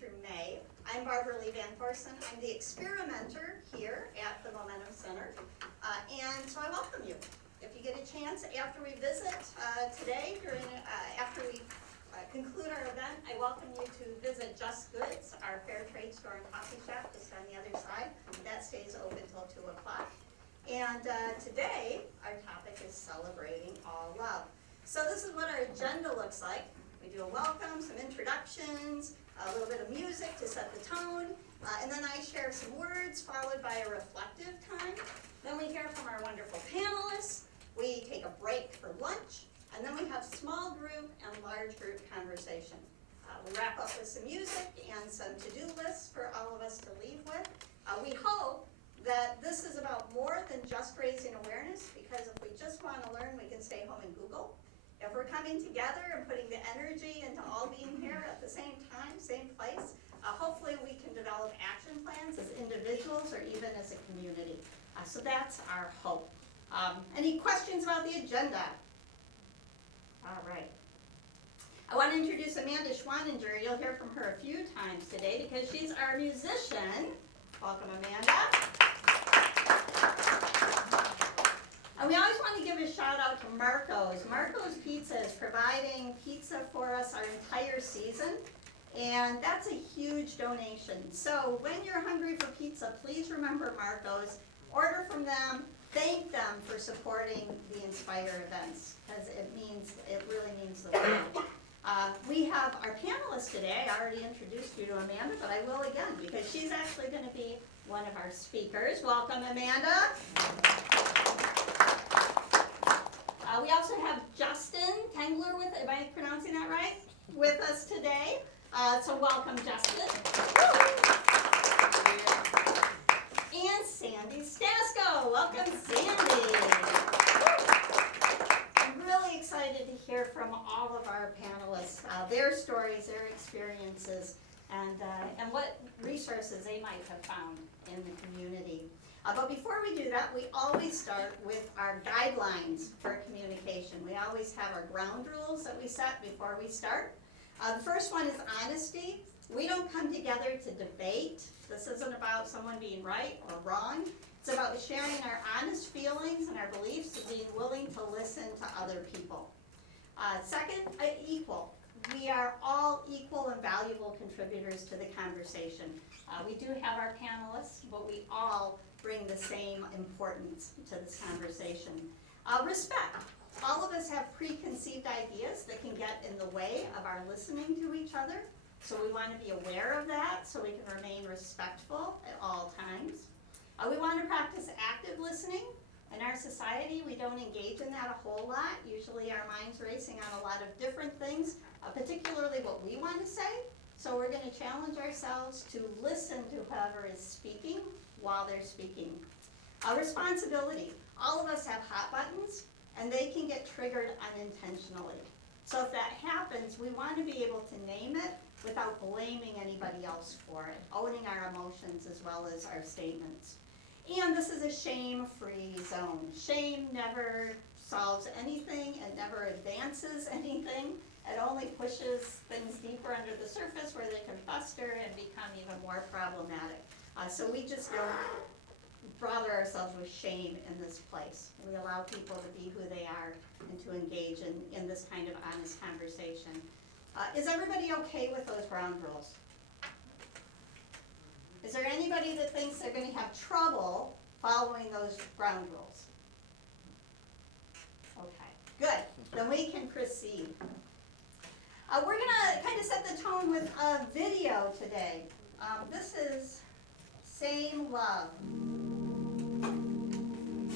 through May. I'm Barbara Lee Van Forsen. I'm the experimenter here at the Momentum Center, and so I welcome you. If you get a chance after we visit today, after we conclude our event, I welcome you to visit Just Goods, our fair trade store and coffee shop just on the other side. That stays open till 2 o'clock. And today, our topic is celebrating all love. So this is what our agenda looks like. We do a welcome, some introductions, a little bit of music to set the tone, and then I share some words followed by a reflective time. Then we hear from our wonderful panelists. We take a break for lunch, and then we have small group and large group conversation. We wrap up with some music and some to-do lists for all of us to leave with. We hope that this is about more than just raising awareness, because if we just want to learn, we can stay home and Google. If we're coming together and putting the energy into all being here at the same time, same place, hopefully we can develop action plans as individuals or even as a community. So that's our hope. Any questions about the agenda? All right. I want to introduce Amanda Schwaninger. You'll hear from her a few times today because she's our musician. Welcome, Amanda. And we always want to give a shout out to Marco's. Marco's Pizza is providing pizza for us our entire season, and that's a huge donation. So when you're hungry for pizza, please remember Marco's. Order from them. Thank them for supporting the Inspire events, because it really means the world. We have our panelists today. I already introduced you to Amanda, but I will again, because she's actually going to be one of our speakers. Welcome, Amanda. We also have Justin Tengler am I pronouncing that right? With us today. So welcome, Justin. And Sandi Stasko. Welcome, Sandi. I'm really excited to hear from all of our panelists, their stories, their experiences, and what resources they might have found in the community. But before we do that, we always start with our guidelines for communication. We always have our ground rules that we set before we start. The first one is honesty. We don't come together to debate. This isn't about someone being right or wrong. It's about sharing our honest feelings and our beliefs and being willing to listen to other people. Second, equal. We are all equal and valuable contributors to the conversation. We do have our panelists, but we all bring the same importance to this conversation. Respect. All of us have preconceived ideas that can get in the way of our listening to each other. So we want to be aware of that so we can remain respectful at all times. We want to practice active listening. In our society, we don't engage in that a whole lot. Usually our mind's racing on a lot of different things, particularly what we want to say. So we're going to challenge ourselves to listen to whoever is speaking while they're speaking. Responsibility. All of us have hot buttons, and they can get triggered unintentionally. So if that happens, we want to be able to name it without blaming anybody else for it, owning our emotions as well as our statements. And this is a shame-free zone. Shame never solves anything and never advances anything. It only pushes things deeper under the surface where they can fester and become even more problematic. So we just don't bother ourselves with shame in this place. We allow people to be who they are and to engage in this kind of honest conversation. Is everybody okay with those ground rules? Is there anybody that thinks they're going to have trouble following those ground rules? Okay, good. Then we can proceed. We're going to kind of set the tone with a video today. This is Same Love.